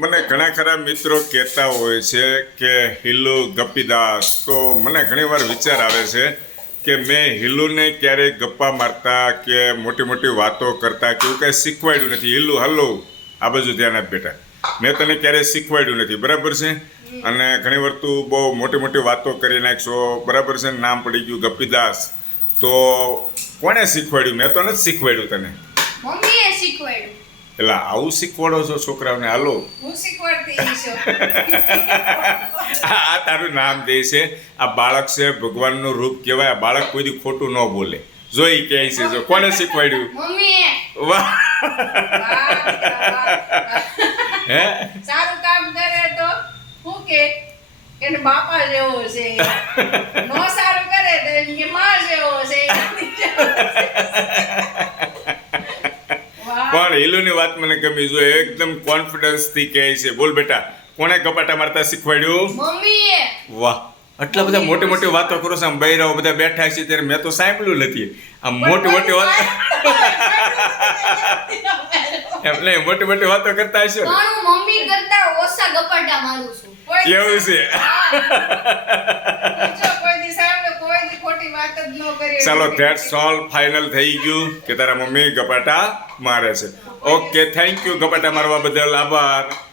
મને ઘણા ખરા મિત્રો કહેતા હોય છે કે હિલ્લુ ગપ્પીદાસ, તો મને ઘણીવાર વિચાર આવે છે કે મેં હિલ્લુને ક્યારેય ગપ્પા મારતા કે મોટી મોટી વાતો કરતા કે એવું કાંઈ શીખવાડ્યું નથી. હિલ્લુ હલ્લો, આ બાજુ ધ્યાન આપ બેટા, મેં તને ક્યારેય શીખવાડ્યું નથી, બરાબર છે. અને ઘણીવાર તું બહુ મોટી મોટી વાતો કરી નાખશો, બરાબર છે. નામ પડી ગયું ગપ્પીદાસ, તો કોણે શીખવાડ્યું? મેં તો નથી શીખવાડ્યું તને. મમ્મીએ શીખવાડ્યું. એટલે આવું શીખવાડો છો છોકરાઓને? હાલો, હું શીખવાડતી છું. આ તારું નામ દે છે. આ બાળક છે, ભગવાનનું રૂપ કહેવાય. આ બાળક કોઈ દી ખોટું ન બોલે. જોઈ કહે છે, જો કોને શીખવાડ્યું? મમ્મીએ. વાહ, હે સારું કામ કરે તો હું કે એને બાપા જેવો છે, નો સારું કરે તો એમ કે માં જેવો છે. વાહ. પણ હિલુની વાત મને ગમી. જો એકદમ કોન્ફિડન્સથી કહે છે. બોલ બેટા, કોણે ગપાટા મારતા શીખવાડ્યું? મમ્મીએ. વાહ, આટલા બધા મોટી મોટી વાતો કરો છો. આમ બૈરાઓ બધા બેઠા છે ત્યારે મેં તો સાંભળ્યું નથી. આમ મોટી મોટી વાત એમ નહીં, મોટી મોટી વાતો કરતા હશો ને? પણ હું મમ્મી કરતા ઓછા ગપાટા મારું છું. કોઈ એવું છે? જો કોઈ દી સાંભળે, કોઈ દી ખોટી વાત જ ન કરી. ચાલો, ધેટ્સ ઓલ, ફાઇનલ થઈ ગયું કે તારા મમ્મી ગપાટા મારે છે. ઓકે, થેન્ક યુ ગપાટા મારવા બદલ, આભાર.